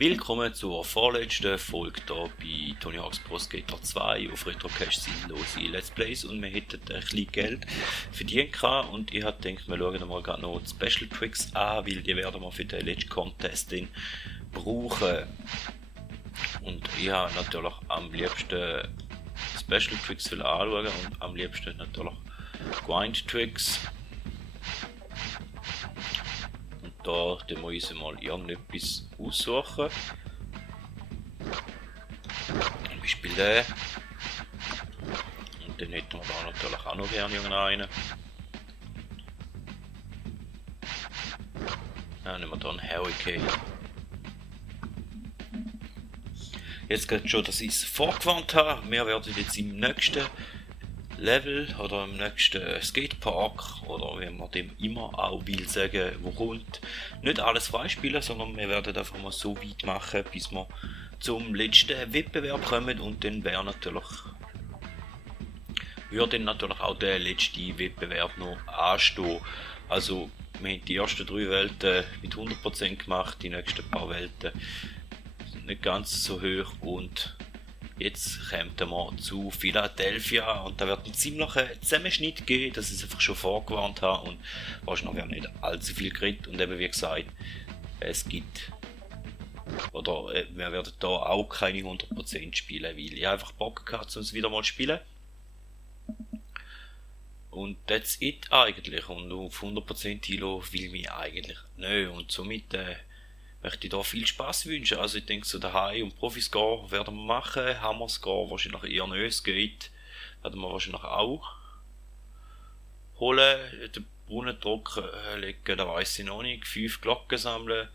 Willkommen zur vorletzten Folge hier bei Tony Hawk's Pro Skater 2 auf Retrocache sinnlose Let's Plays, und wir hätten ein bisschen Geld verdient gehabt, und ich habe gedacht, wir schauen mal gerade noch die Special Tricks an, weil die werden wir für den letzten Contest brauchen. Und ich habe natürlich am liebsten Special Tricks anschauen und am liebsten natürlich Grind Tricks. Da muss ich mal irgendetwas aussuchen. Zum Beispiel den. Und dann hätten wir da natürlich auch noch gerne irgendeinen. Dann nehmen wir da einen Hurricane. Jetzt geht schon, dass ich es vorgewarnt habe. Wir werden jetzt im nächsten Level oder im nächsten Skatepark oder wie man dem immer auch will sagen, wo kommt, nicht alles freispielen, sondern wir werden einfach mal so weit machen, bis wir zum letzten Wettbewerb kommen, und dann würde natürlich auch der letzte Wettbewerb noch anstehen. Also wir haben die ersten 3 Welten mit 100% gemacht, die nächsten paar Welten sind nicht ganz so hoch, und jetzt kommen wir zu Philadelphia, und da wird ein ziemlicher Zusammenschnitt geben, dass ich es einfach schon vorgewarnt habe, und wahrscheinlich nicht allzu viel geredet. Und eben wie gesagt, es gibt, oder wir werden da auch keine 100% spielen, weil ich einfach Bock gehabt habe, um es wieder mal zu spielen. Und that's it eigentlich, und auf 100% Hilo will mich eigentlich nicht, und somit möchte ich da viel Spaß wünschen. Also ich denke, so daheim und Profiscore werden wir machen, Hammerscore wahrscheinlich eher nicht, Skate werden wir wahrscheinlich auch holen, den Brunnendruck legen, da weiss ich noch nicht, 5 Glocken sammeln,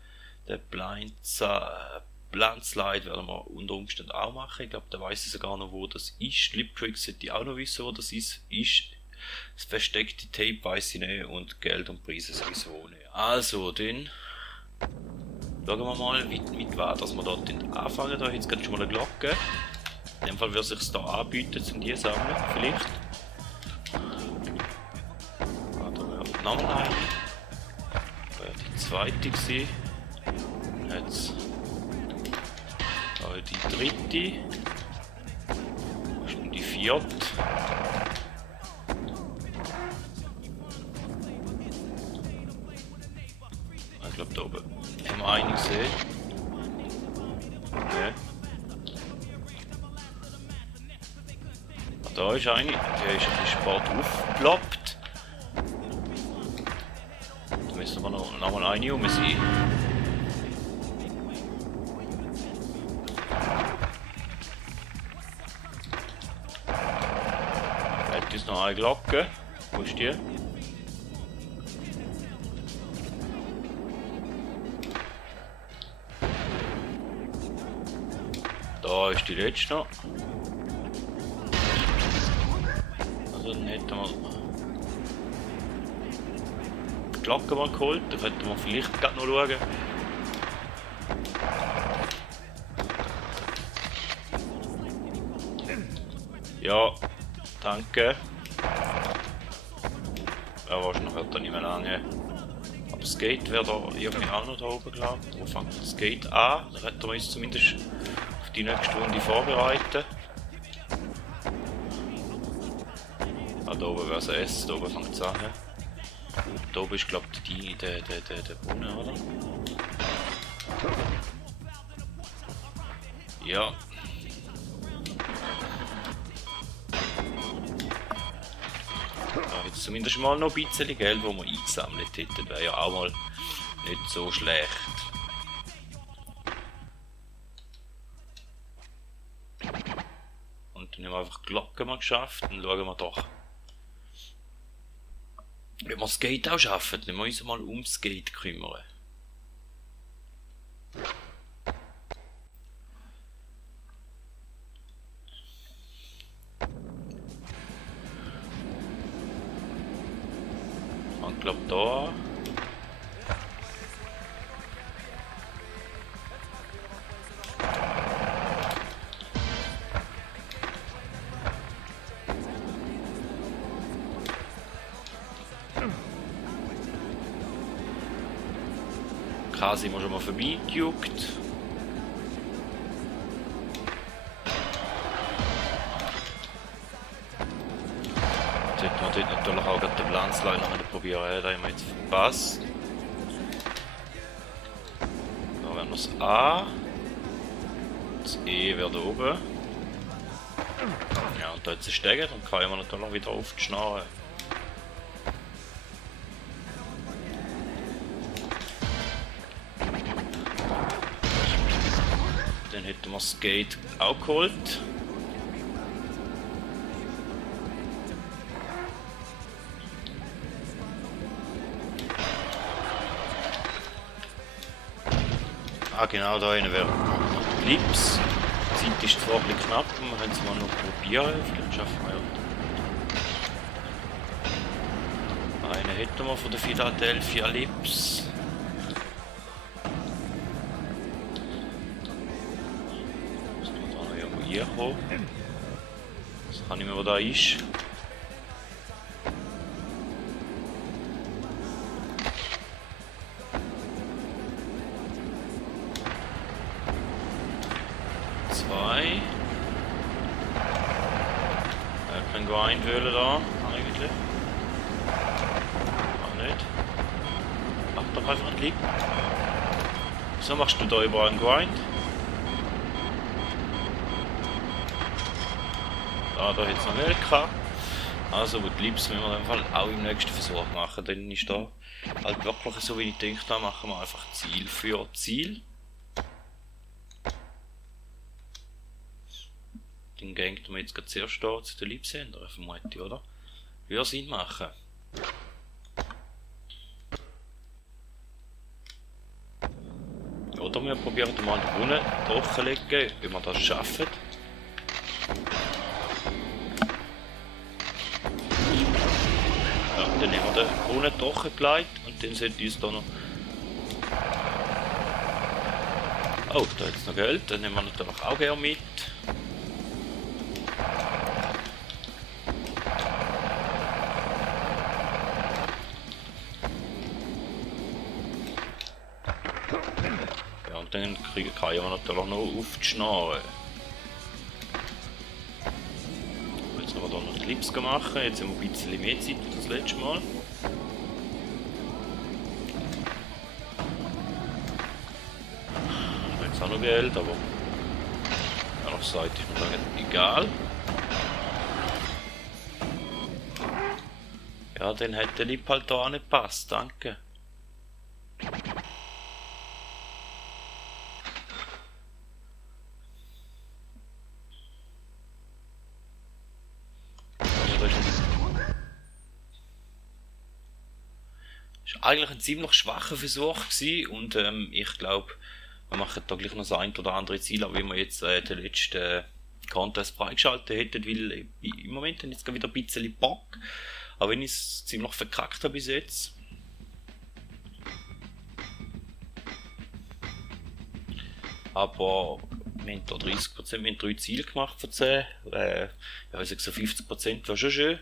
den Blind Slide werden wir unter Umständen auch machen, ich glaube, da weiss ich sogar noch, wo das ist. Lip Tricks sollte ich auch noch wissen, wo das ist. Das versteckte Tape weiss ich nicht, und Geld und Preise sowieso nicht. Also, dann schauen wir mal, mit was dass wir dort anfangen. Da jetzt gerade schon mal eine Glocke. In dem Fall würde es sich da anbieten, um die zu sammeln, vielleicht. Da wäre nochmal eine. Das wäre die zweite gewesen. Jetzt da die dritte. Das ist die vierte. Ich glaube, da oben haben wir eine gesehen. Okay. Da ist eine, die ist ein bisschen spät aufgeploppt. Da müssen wir noch mal eine rum sein. Fehlt uns noch eine Glocke. Wo ist die? Da ist die letzte noch. Also dann hätten wir die Glocke mal geholt, da könnten wir vielleicht gerade noch schauen. Ja, danke. Ja, wahrscheinlich wird da nicht mehr lange. Aber das Skate wäre da irgendwie auch noch da oben, glaube ich. Wo fängt das Skate an? Da hätten wir uns zumindest die nächste Runde vorbereiten. Ah, da oben wäre es S, da oben fängt es an. Da oben ist, glaube ich, der Brunnen, oder? Ja. Da jetzt zumindest mal noch ein bisschen Geld, das wir eingesammelt hätten, wäre ja auch mal nicht so schlecht. Dann haben wir einfach die Glocke mal geschafft, dann schauen wir doch. Wenn wir das Skate auch schaffen, dann müssen wir uns mal ums Skate kümmern. Ich glaube da an. Kasi mal schon mal vorbeigejuckt. natürlich auch gerade den Landslide noch probieren, da haben wir jetzt verpasst. Da wäre noch das A. Das E wäre da oben. Ja, und da jetzt ein Stegen, dann kann man natürlich wieder aufschnarren. Dann hätten wir das Gate auch geholt. Ah genau, da hinten wäre noch Clips. Die Zeit ist zwar ein bisschen knapp, wir können es mal noch probieren, vielleicht schaffen wir ja. Einen hätten wir von der Philadelphia Lips. Muss man da noch irgendwo reinkommen. Das kann ich mir, wo da ist. Kein Grind wählen da, eigentlich. Ach nicht. Mach doch einfach einen Clip. Wieso machst du da überall einen Grind? Da hätte es noch nicht gehabt. Also gut, Clips müssen wir in dem Fall auch im nächsten Versuch machen. Dann ist da halt wirklich so, wie ich gedacht habe, machen wir einfach Ziel für Ziel. Den gängt man jetzt zuerst hier zu den Liebsendern, vermute, oder? Würde Sinn machen. Oder wir probieren mal den Brunnen trockenlegen, wie wir das schaffen. Ja, dann nehmen wir den Brunnen trockengelegt und dann sollte uns da noch... Oh, da hat es noch Geld, dann nehmen wir natürlich auch gerne mit. Dann kann ich natürlich noch aufschnarren. Jetzt haben wir hier noch Clips gemacht, jetzt haben wir ein bisschen mehr Zeit als das letzte Mal. Jetzt auch noch Geld, aber ehrlich gesagt ist mir das egal. Ja, dann hat der Lip halt da nicht gepasst, danke. Eigentlich ein ziemlich schwacher Versuch gewesen und ich glaube, wir machen da gleich noch das ein oder andere Ziel, aber wenn wir jetzt den letzten Contest freigeschaltet hätten, weil im Moment habe ich jetzt wieder ein bisschen Bock, aber wenn ich es ziemlich verkackt habe bis jetzt. Aber wir haben da 30%, wir haben 3 Ziele gemacht von 10, ja, ich sage so 50% wäre schon schön.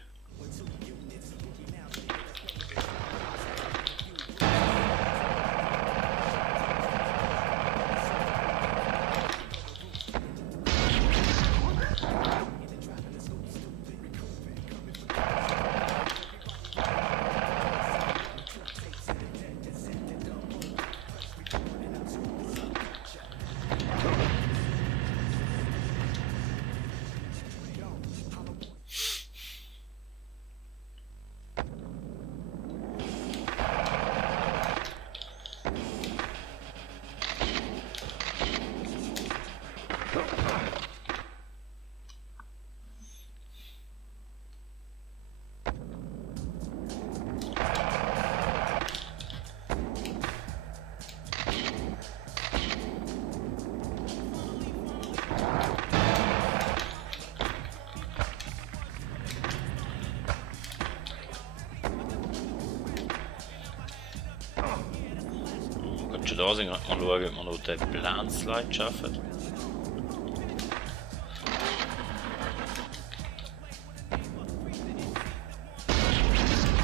Schon da sind, mal schauen, ob wir noch den Planslide schaffen.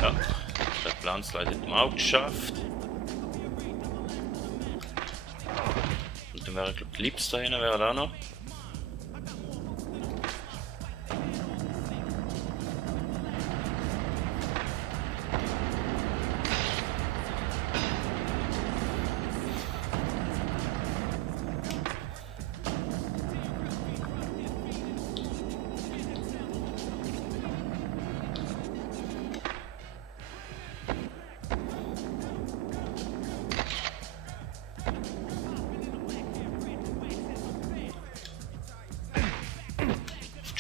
Ja, den Planslide hat man auch geschafft. Und dann wäre, glaube ich, die Lips da hinten wäre auch noch.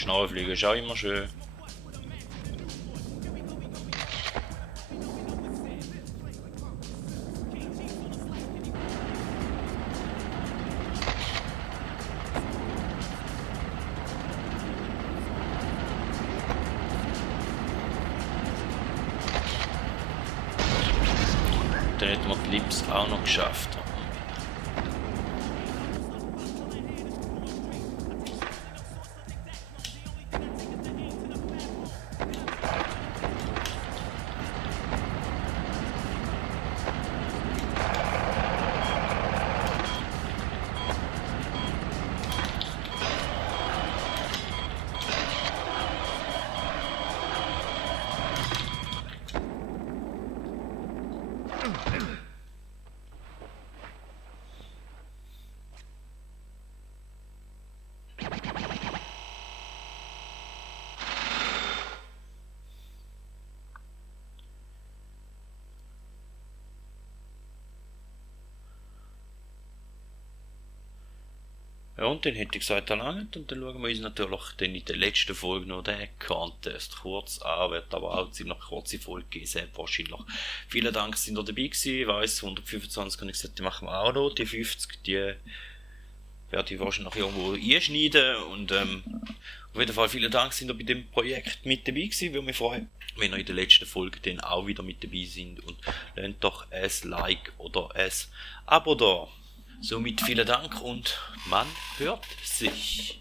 Schnauze fliegen ist auch immer schön. Dann hätten wir die Lips auch noch geschafft. Ja, und dann hätte ich gesagt, dann lange, und dann schauen wir uns natürlich dann in der letzten Folge noch den Contest kurz an, wird aber auch ziemlich kurze Folge geben, wahrscheinlich. Vielen Dank, dass ihr dabei gewesen. Ich weiss, 125 habe ich gesagt, die machen wir auch noch, die 50, die werde ich wahrscheinlich noch irgendwo einschneiden, und auf jeden Fall vielen Dank, dass ihr bei dem Projekt mit dabei gewesen. Würde mich freuen, wenn ihr in der letzten Folge dann auch wieder mit dabei sind, und lasst doch ein Like oder ein Abo da. Somit vielen Dank und man hört sich.